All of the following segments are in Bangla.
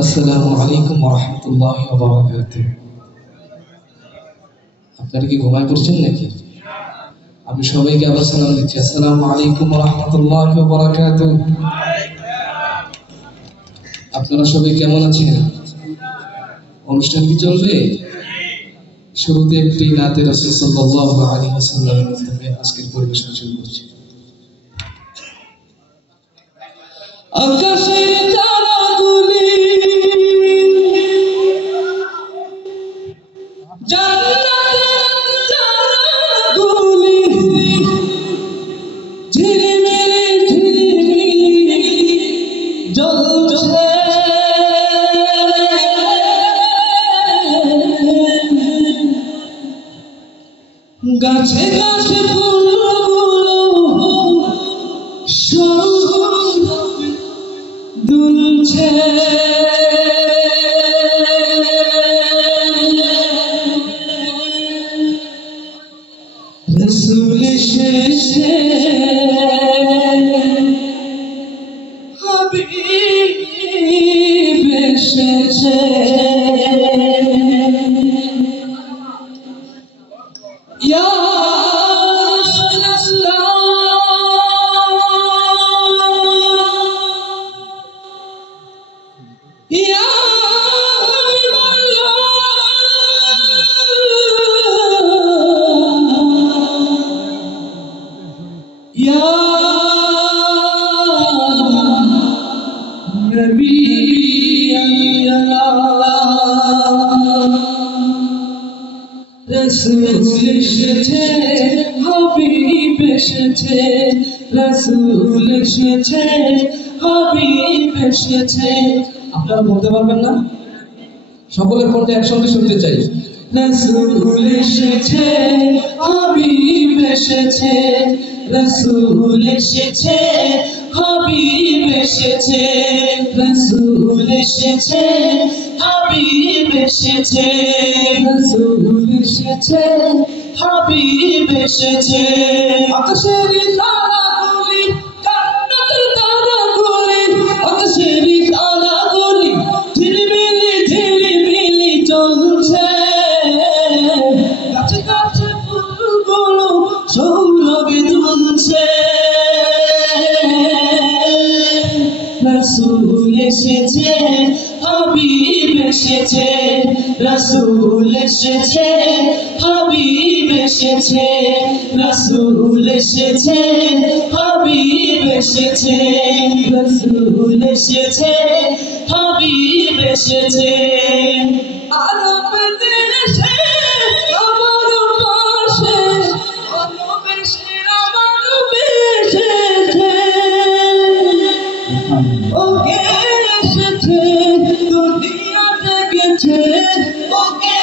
আসসালামু আলাইকুম ওয়া রাহমাতুল্লাহি ওয়া বারাকাতুহু। আপনারা কি ঘুমায় পড়ছেন নাকি? আমি সবাইকে আবার সালাম দিচ্ছি। আসসালামু আলাইকুম ওয়া রাহমাতুল্লাহি ওয়া বারাকাতুহু। আপনারা সবাই কেমন আছেন? অনুষ্ঠান কি চলবে? শুরুতে একটি নাতে রাসূল সাল্লাল্লাহু আলাইহি ওয়াসাল্লামের মাধ্যমে আজকের পরিবেশনা শুরু করছি। আকাশের তারাগুলি জান্নাতের তারাগুলি ঝিলিমিলি ঝিলিমিলি জ্বলছে, গাছে গাছে ফুলগুলো দুলছে, রাসূল এসেছে, হাবিব এসেছে, ইয়া রাসূল এসেছে, হাবিব এসেছে, রাসূল এসেছে, হাবিব এসেছে। আপনারা বলতে পারবেন না? সকলের কণ্ঠে একসঙ্গে শুনতে চাই। রাসূল এসেছে, হাবিব এসেছে, রাসূল এসেছে, হাবিব এসেছে, রাসূল এসেছে, হাবিব এসেছে, রাসূল এসেছে, হাবিব এসেছে। আকাশের তারাগুলি জান্নাতের তারাগুলি, আকাশের তারাগুলি ঝিলিমিলি ঝিলিমিলি জ্বলছে, গাছে গাছে ফুলগুলো সৌরভে দুলছে, রাসূল এসেছে, হাবিব এসেছে, রাসূল এসেছে, হাবিব এসেছে, রাসূল এসেছে, হাবিব এসেছে, রাসূল এসেছে, হাবিব এসেছে। আরব দেশে আমার পাশে অনুবেশে আমার বেশেছে, ওকে এসেছে দুনিয়া জেগেছে, ওকে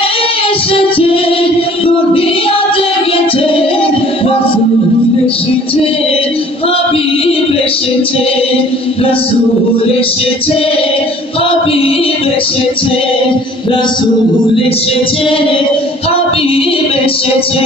এসেছে দুনিয়া জেগেছে, রাসূল এসেছে, হাবিব এসেছে, রাসূল এসেছে, হাবিব এসেছে, রাসূল এসেছে, হাবিব এসেছে।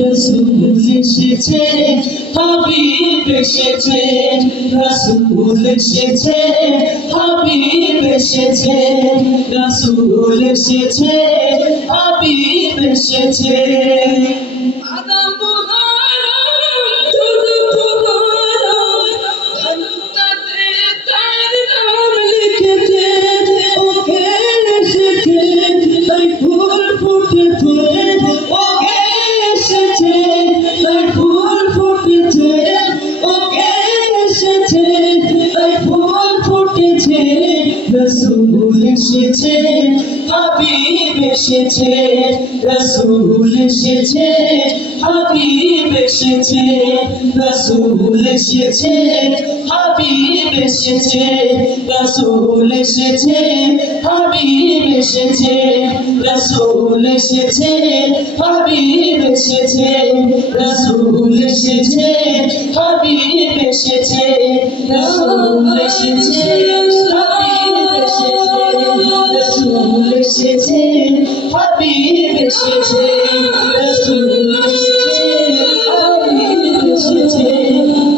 রাসূল এসেছে, হাবিব এসেছে, রাসূল এসেছে, হাবিব এসেছে, রাসূল এসেছে, হাবিব এসেছে। রাসূল এসেছে, হাবিব এসেছে, রাসূল এসেছে, হাবিব এসেছে, রাসূল এসেছে, হাবিব এসেছে, রাসূল এসেছে, হাবিব এসেছে, রাসূল এসেছে, হাবিব এসেছে, রাসূল এসেছে, হাবিব এসেছে, রাসূল এসেছে, হাবিব এসেছে, হাবিব এসেছে, রাসূল এসেছে,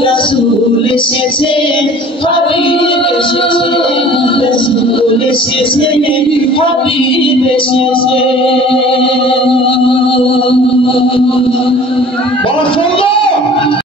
রাসূল এসেছে, হাবিব এসেছে, রাসূল এসেছে, হাবিব এসেছে।